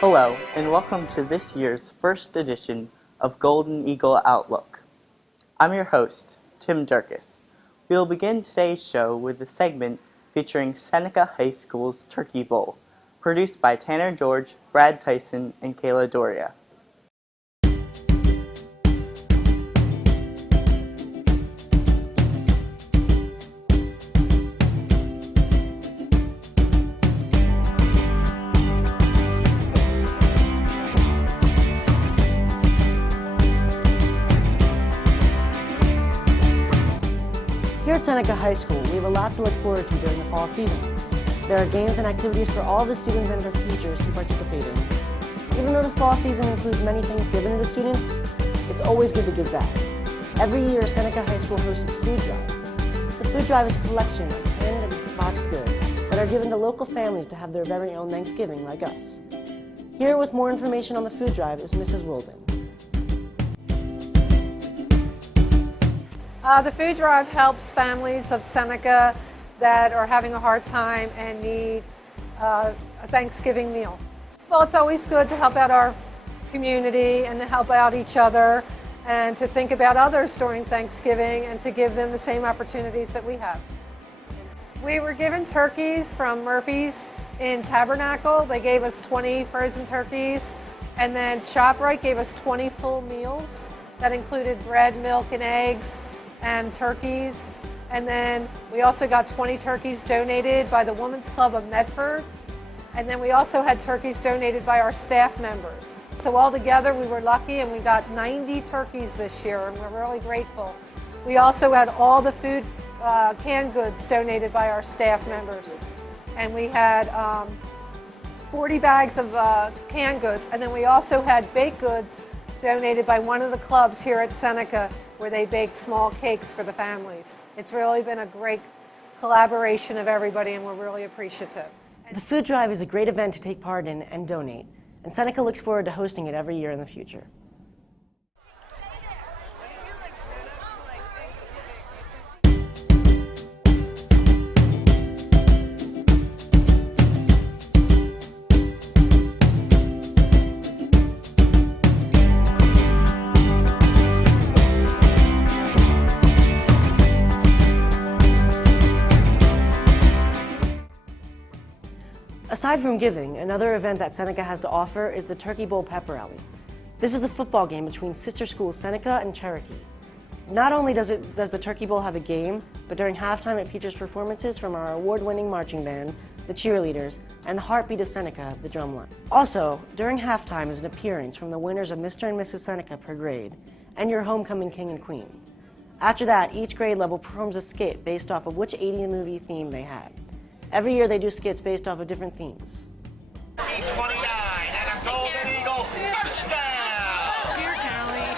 Hello, and welcome to this year's first edition of Golden Eagle Outlook. I'm your host, Tim Durkis. We will begin today's show with a segment featuring Seneca High School's Turkey Bowl, produced by Tanner George, Brad Tyson, and Kayla Doria. Here at Seneca High School, we have a lot to look forward to during the fall season. There are games and activities for all the students and their teachers to participate in. Even though the fall season includes many things given to the students, it's always good to give back. Every year, Seneca High School hosts its food drive. The food drive is a collection of canned and boxed goods that are given to local families to have their very own Thanksgiving like us. Here with more information on the food drive is Mrs. Wilden. The food drive helps families of Seneca that are having a hard time and need a Thanksgiving meal. Well, it's always good to help out our community and to help out each other and to think about others during Thanksgiving and to give them the same opportunities that we have. We were given turkeys from Murphy's in Tabernacle. They gave us 20 frozen turkeys, and then ShopRite gave us 20 full meals that included bread, milk, and eggs and turkeys. And then we also got 20 turkeys donated by the Women's Club of Medford. And then we also had turkeys donated by our staff members. So altogether we were lucky and we got 90 turkeys this year and we're really grateful. We also had all the food canned goods donated by our staff members. And we had 40 bags of canned goods. And then we also had baked goods donated by one of the clubs here at Seneca where they baked small cakes for the families. It's really been a great collaboration of everybody and we're really appreciative. The food drive is a great event to take part in and donate, and Seneca looks forward to hosting it every year in the future. Aside from giving, another event that Seneca has to offer is the Turkey Bowl Pep Rally. This is a football game between sister schools Seneca and Cherokee. Not only does the Turkey Bowl have a game, but during halftime it features performances from our award-winning marching band, the cheerleaders, and the heartbeat of Seneca, the drumline. Also, during halftime is an appearance from the winners of Mr. and Mrs. Seneca per grade, and your homecoming king and queen. After that, each grade level performs a skit based off of which 80s movie theme they had. Every year they do skits based off of different themes. 29, and a Golden Eagle touchdown! Cheer, Callie!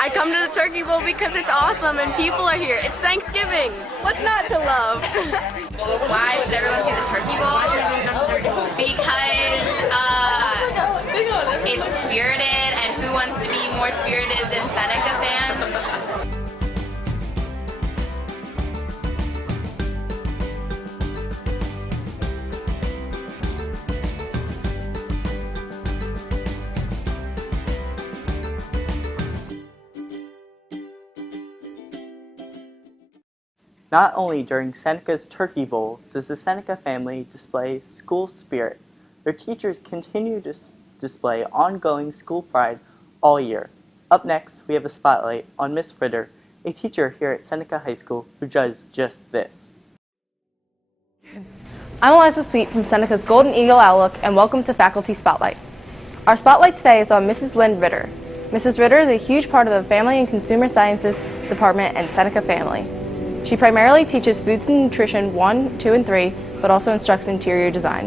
I come to the Turkey Bowl because it's awesome and people are here. It's Thanksgiving. What's not to love? Why should everyone see the Turkey Bowl? Why should everyone come to the Turkey Bowl? Because it's spirited, and who wants to be more spirited than Seneca fans? Not only during Seneca's Turkey Bowl does the Seneca family display school spirit, their teachers continue to display ongoing school pride all year. Up next, we have a spotlight on Miss Fritter, a teacher here at Seneca High School who does just this. I'm Eliza Sweet from Seneca's Golden Eagle Outlook, and welcome to Faculty Spotlight. Our spotlight today is on Mrs. Lynn Ritter. Mrs. Ritter is a huge part of the Family and Consumer Sciences Department and Seneca family. She primarily teaches Foods and Nutrition 1, 2, and 3, but also instructs interior design.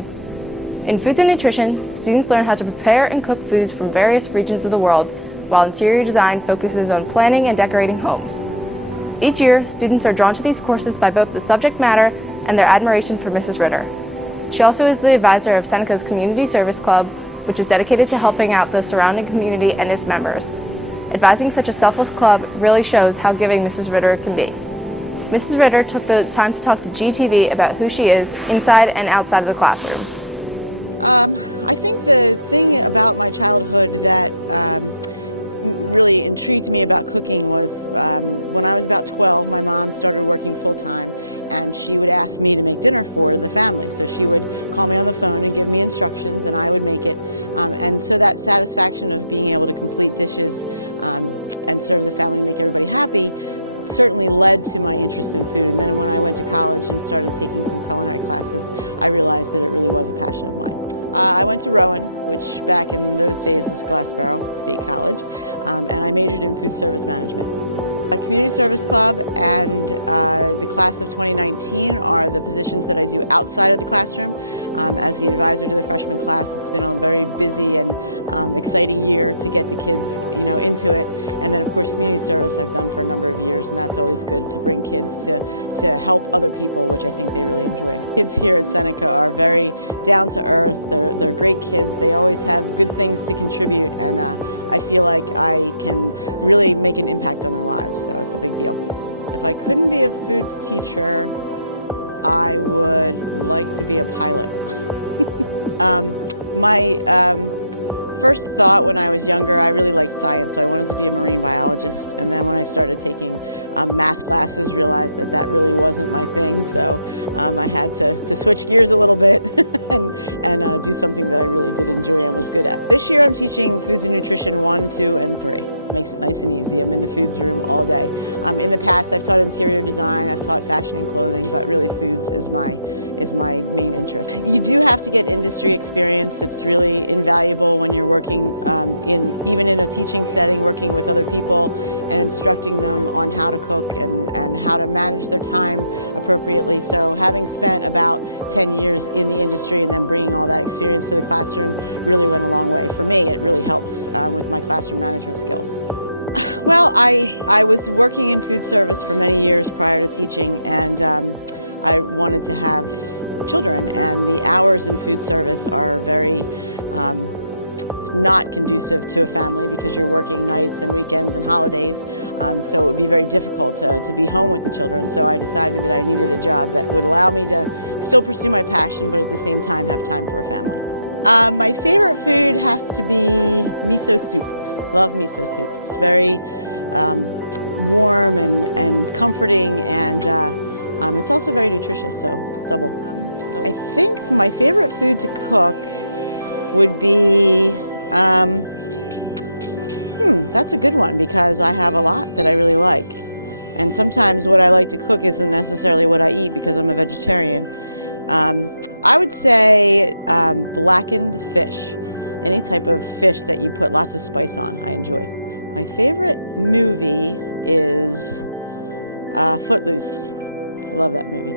In Foods and Nutrition, students learn how to prepare and cook foods from various regions of the world while interior design focuses on planning and decorating homes. Each year, students are drawn to these courses by both the subject matter and their admiration for Mrs. Ritter. She also is the advisor of Seneca's Community Service Club, which is dedicated to helping out the surrounding community and its members. Advising such a selfless club really shows how giving Mrs. Ritter can be. Mrs. Ritter took the time to talk to GTV about who she is inside and outside of the classroom. I think the thing about my childhood that really intrigued me about cooking was when I was about 12, my mom started working full-time, and she would ask me to make dinner for the family. So she would call me on the phone and give me instructions, and I would make it. And so that satisfaction of being able to complete dishes and serve the family and make everybody happy certainly led to my interest in food. And then when I went to college and started taking some culinary classes, I realized that it really was a passion of mine. I went to Rowan, which back in those days was Glassboro State College, and I majored in food service management. A community service club and the class of 2019 are the positions that I do outside of the classroom. As the advisor to the freshman class, it's been a very busy and exciting year to get the kids, into it. And then, of course, community service I've done for a number of years, and that's always good to bring kids to help other people, which I think they really enjoy. Kids here at Seneca are very down to earth. They're great kids. They always have good things to contribute, and I feel like I can really make an impact on their lives. So it's a big deal. If I couldn't be a food teacher, I would like to be a pilot. My first thought when I was younger, I really liked science, so I wanted to be a marine biologist. And then when I started taking math classes, realized that that really wasn't my thing. So I had to switch gears a little bit and do something that I really did enjoy and was good at. This year I'm teaching Foods and Nutrition 1, 2, and 3. Makes it nice and easy. I'm in the foods room all day. In the past I've taught interior design, I've taught fashion and clothing, but really foods is my main interest. You do have to get industry experience. It's really invaluable when you're working even in a teaching setting, working with other people and instructing them on how to cook and how to manage their time appropriately. So having spent about 10 years in the industry and then bringing all that experience to the classroom really went a long way. For me, it really helps with my classroom management skills. Well, I was working in food service for many years prior to teaching, and I wanted to have children, and the hours in food service are very not conducive to a family because you're working nights and weekends and holidays, so it would be very difficult to be home with the children. So I decided that I needed a job that would allow me to still pursue my passion but at the same time have time for a family. My favorite food has to be miso soup. Love miso soup. It's very warm and comforting, and it's also very nutritious, so double. I think my favorite food to cook would be, that's a good one because I have a lot that I really like. And sometimes what I like to cook isn't necessarily what I eat because I'm a vegetarian. I would say blackened fish. Any type of fish that you put lots of spice on, I enjoy. My favorite movie is Footloose. I love that movie.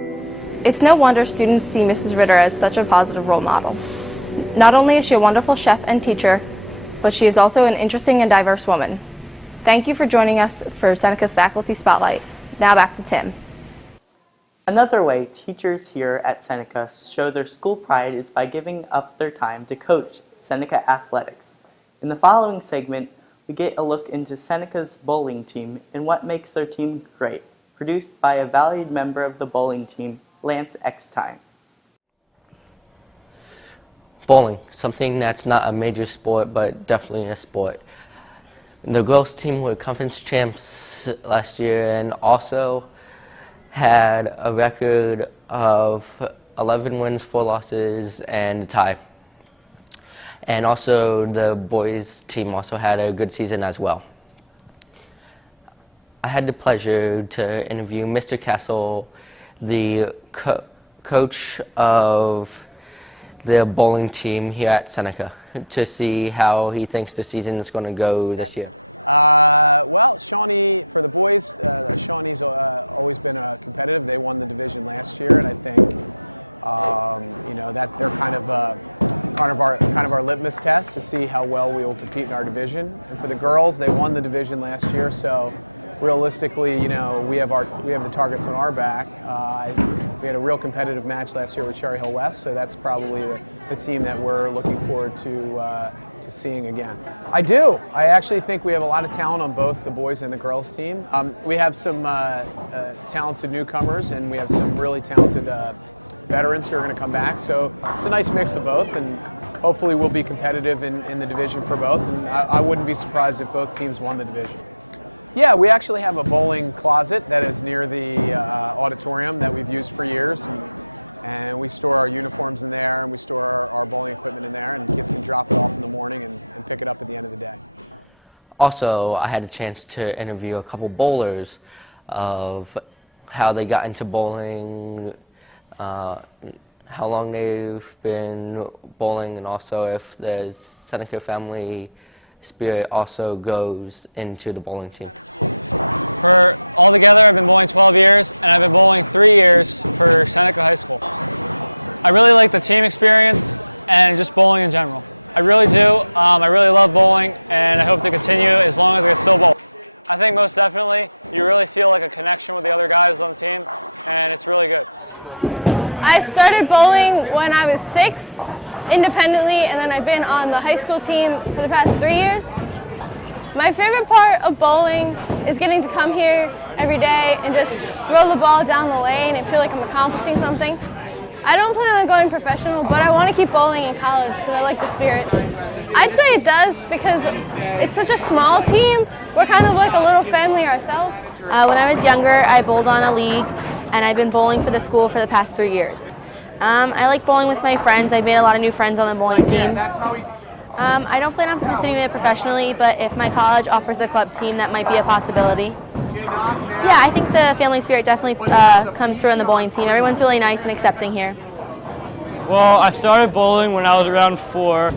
It's no wonder students see Mrs. Ritter as such a positive role model. Not only is she a wonderful chef and teacher, but she is also an interesting and diverse woman. Thank you for joining us for Seneca's Faculty Spotlight. Now back to Tim. Another way teachers here at Seneca show their school pride is by giving up their time to coach Seneca athletics. In the following segment, we get a look into Seneca's bowling team and what makes their team great, produced by a valued member of the bowling team, Lance Eckstein. Bowling, something that's not a major sport, but definitely a sport. The girls team were conference champs last year and also had a record of 11 wins, 4 losses, and a tie. And also the boys team also had a good season as well. I had the pleasure to interview Mr. Castle, the coach of the bowling team here at Seneca, to see how he thinks the season is going to go this year. Well, Shawnee, for the boys, Shawnee's always been competitive. They won the division last year, and I think that they're kind of kind of our litmus test to see how well we will compete in our division. And for the girls, they won the division last year, so realistically, we have the targets on our back. We had a real competitive match last year with Cherry Hill West, so that's probably the team that we're looking forward to seeing again. I do. I actually think we have a lot of talent on both the boys and the girls team. We have some talented newcomers, and we have some really talented veterans who are going to come back. So it's a nice mix of both, and hopefully we'll be competitive in the division for both. And I wouldn't be surprised if both teams won the division. Yeah, we actually have a bowling closet that is near the auditorium that we've used for years. And we store our uniforms in there, and we store our bowling equipment in there, and kids can drop it off in the morning and pick it up at the end of the day. Also, I had a chance to interview a couple bowlers of how they got into bowling, how long they've been bowling, and also if the Seneca family spirit also goes into the bowling team. For altogether, I've been bowling 12 years, and I've been bowling 3 years for Seneca High School. I really like the team experience and just bowling in general. I really do. I really love bowling, and I hope to continue as long as I still bowl. I think most definitely you really feel like a connection with the other guys on the team, and it's really good. I started bowling when I was 6, independently, and then I've been on the high school team for the past 3 years. My favorite part of bowling is getting to come here every day and just throw the ball down the lane and feel like I'm accomplishing something. I don't plan on going professional, but I want to keep bowling in college because I like the spirit. I'd say it does because it's such a small team. We're kind of like a little family ourselves. When I was younger, I bowled on a league, and I've been bowling for the school for the past 3 years. I like bowling with my friends. I've made a lot of new friends on the bowling team. I don't plan on continuing it professionally, but if my college offers a club team, that might be a possibility. Yeah, I think the family spirit definitely comes through in the bowling team. Everyone's really nice and accepting here. Well, I started bowling when I was around 4,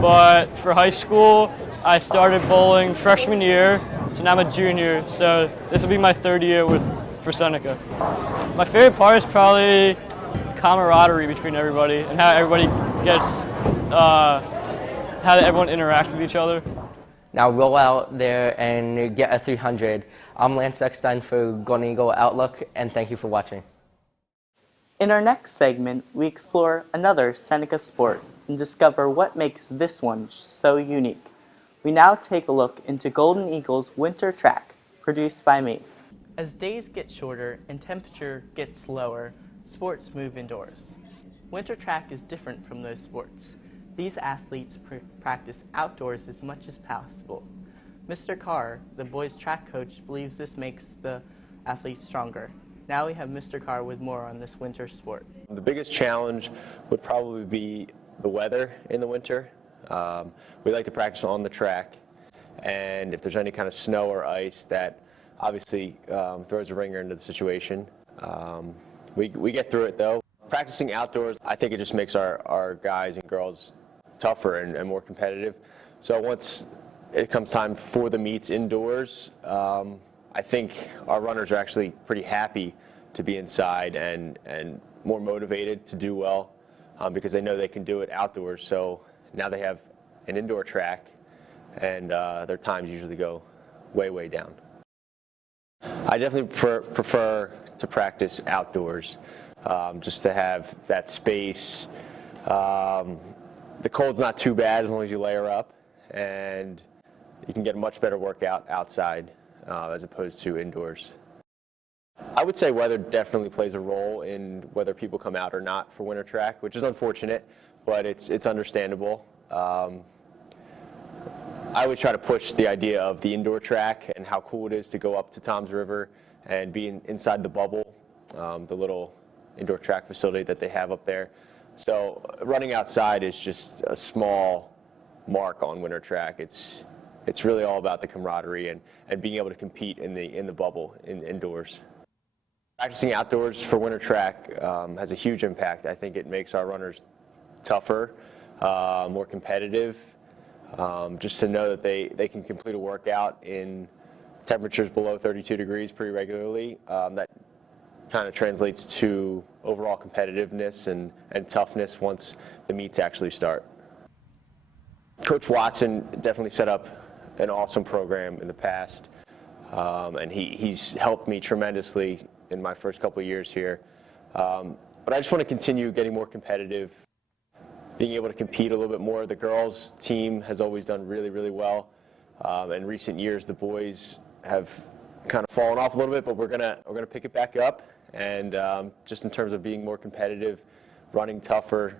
but for high school, I started bowling freshman year, so now I'm a junior, so this will be my 3rd year for Seneca. My favorite part is probably camaraderie between everybody and how everybody gets, how everyone interacts with each other. Now roll out there and get a 300. I'm Lance Eckstein for Golden Eagle Outlook, and thank you for watching. In our next segment, we explore another Seneca sport and discover what makes this one so unique. We now take a look into Golden Eagle's winter track, produced by me. As days get shorter and temperature gets lower, sports move indoors. Winter track is different from those sports. These athletes practice outdoors as much as possible. Mr. Carr, the boys' track coach, believes this makes the athletes stronger. Now we have Mr. Carr with more on this winter sport. The biggest challenge would probably be the weather in the winter. We like to practice on the track, and if there's any kind of snow or ice, that obviously throws a ringer into the situation. We get through it though. Practicing outdoors, I think it just makes our guys and girls tougher and more competitive. So once it comes time for the meets indoors, I think our runners are actually pretty happy to be inside and more motivated to do well because they know they can do it outdoors. So now they have an indoor track, and their times usually go way down. I definitely prefer to practice outdoors, just to have that space. The cold's not too bad as long as you layer up, and you can get a much better workout outside as opposed to indoors. I would say weather definitely plays a role in whether people come out or not for winter track, which is unfortunate, but it's understandable. I would try to push the idea of the indoor track and how cool it is to go up to Tom's River and be inside the bubble, the little indoor track facility that they have up there. So running outside is just a small mark on winter track. It's really all about the camaraderie and being able to compete in the bubble indoors. Practicing outdoors for winter track has a huge impact. I think it makes our runners tougher, more competitive. Just to know that they can complete a workout in temperatures below 32 degrees pretty regularly, that kind of translates to overall competitiveness and toughness once the meets actually start. Coach Watson definitely set up an awesome program in the past, and he's helped me tremendously in my first couple of years here. But I just want to continue getting more competitive, being able to compete a little bit more. The girls' team has always done really, really well. In recent years, the boys have kind of fallen off a little bit, but we're gonna pick it back up. And just in terms of being more competitive, running tougher,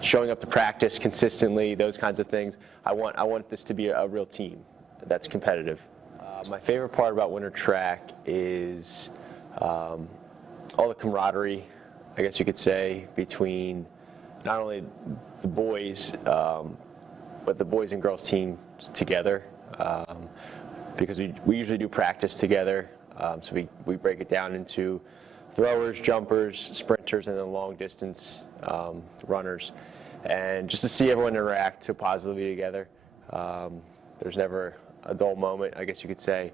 showing up to practice consistently, those kinds of things. I want this to be a real team that's competitive. My favorite part about winter track is all the camaraderie, I guess you could say, between not only the boys, but the boys and girls teams together, because we usually do practice together. So we break it down into throwers, jumpers, sprinters, and then long distance runners. And just to see everyone interact so positively together, there's never a dull moment, I guess you could say.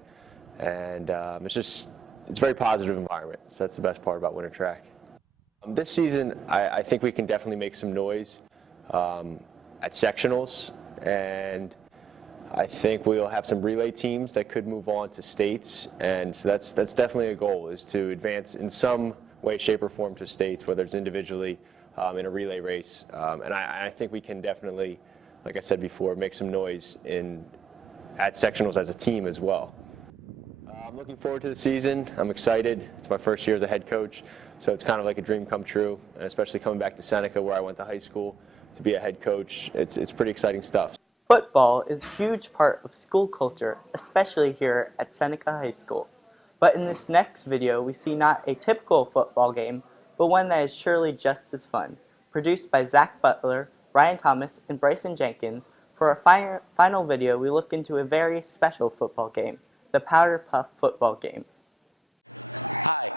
And it's a very positive environment, so that's the best part about winter track. This season, I think we can definitely make some noise at sectionals, and I think we'll have some relay teams that could move on to states, and so that's definitely a goal, is to advance in some way, shape, or form to states, whether it's individually in a relay race. And I think we can definitely, like I said before, make some noise at sectionals as a team as well. I'm looking forward to the season. I'm excited. It's my first year as a head coach, so it's kind of like a dream come true, and especially coming back to Seneca, where I went to high school, to be a head coach. It's pretty exciting stuff. Football is a huge part of school culture, especially here at Seneca High School. But in this next video, we see not a typical football game, but one that is surely just as fun. Produced by Zach Butler, Ryan Thomas, and Bryson Jenkins, for our final video, we look into a very special football game, the Powder Puff football game. Hi,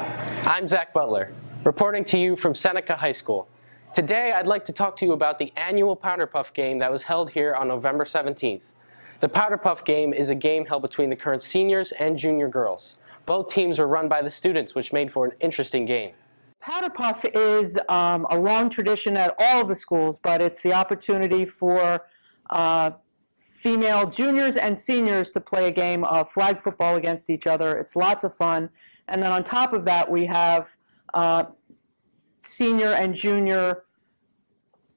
I'm Zach Butler, reporting to you from Seneca High School. Today, I'd like to talk to you about the annual Powder Puff game that was held here on November 17th. The Powder Puff game is a game held between the current seniors and junior girls. Both teams were run by the students, which made for an interesting game. Powder Puff is a long tradition at all of the schools, but it's the opportunity for female juniors and seniors to play a game of flag football against each other. It's lots of fun. And then on top of that, we have senior and junior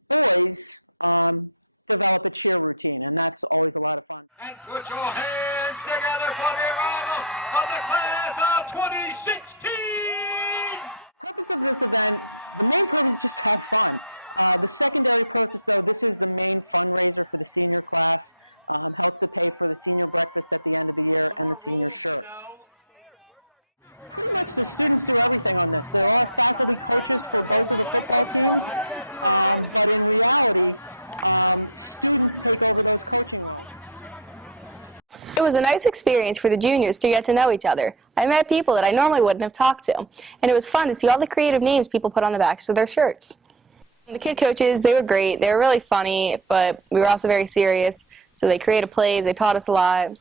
boys develop a cheer routine, and that's always a lot of fun. And put your hands together for the arrival of the class of 2016! The purpose of this event, the main purpose is just to have fun. The secondary purpose, though, this is the main fundraiser for the senior class. Helps to pay for the senior breakfast at the end of the year and the senior shirt. Pretty much the students do everything on this. There are faculty coaches for both of the football teams, but in reality, students take over those coaching roles. It was a nice experience for the juniors to get to know each other. I met people that I normally wouldn't have talked to, and it was fun to see all the creative names people put on the backs of their shirts. The kid coaches, they were great. They were really funny, but we were also very serious. So they created plays, they taught us a lot.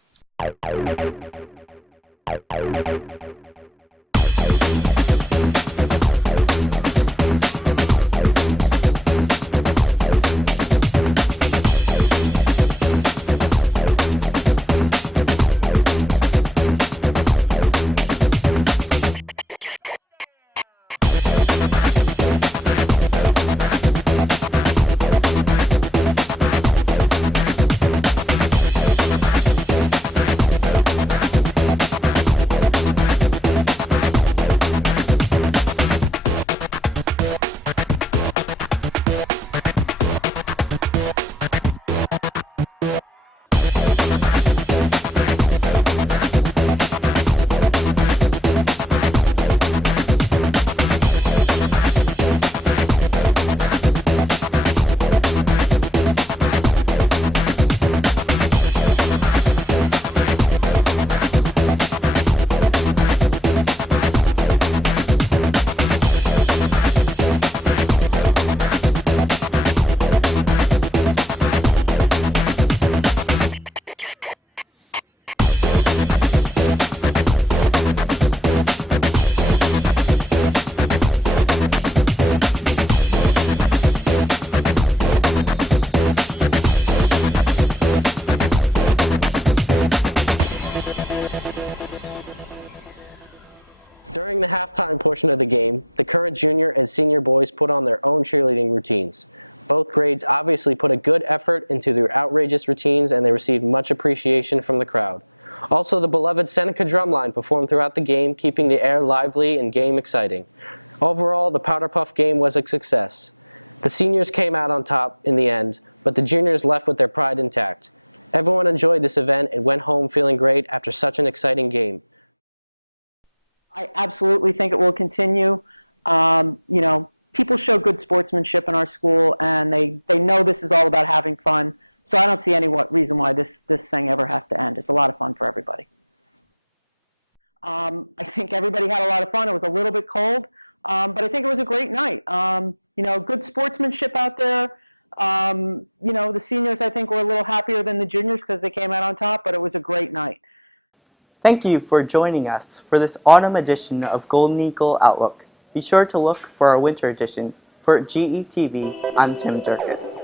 During the halftime portion of the game, the current junior and senior boys put on their own cheerleading routines. Both grades obviously put a good effort into their outrageous routines, and they received much appreciation from the crowd. Also, the beloved Seneca drumline performed throughout the game, keeping the air lively and game exciting. Overall, the Powder Puff game was a success. The seniors came out on top in the end, but the juniors left with their pride intact. Everyone enjoyed this event and went home feeling great after such an exciting game. I absolutely think it will continue. People show good sportsmanship in our school, and they know this is all about having fun. So I don't see any reason why this thing ever has to end. It's a lot of fun for everybody. I think everybody had a lot of fun. It was a little bit cold, but I think it was a great night. Good sportsmanship out there. The seniors, I think, were a little happier than the juniors because they came out on top, but it was a great night. Thank you for joining us for this autumn edition of Golden Eagle Outlook. Be sure to look for our winter edition. For GETV, I'm Tim Durkis.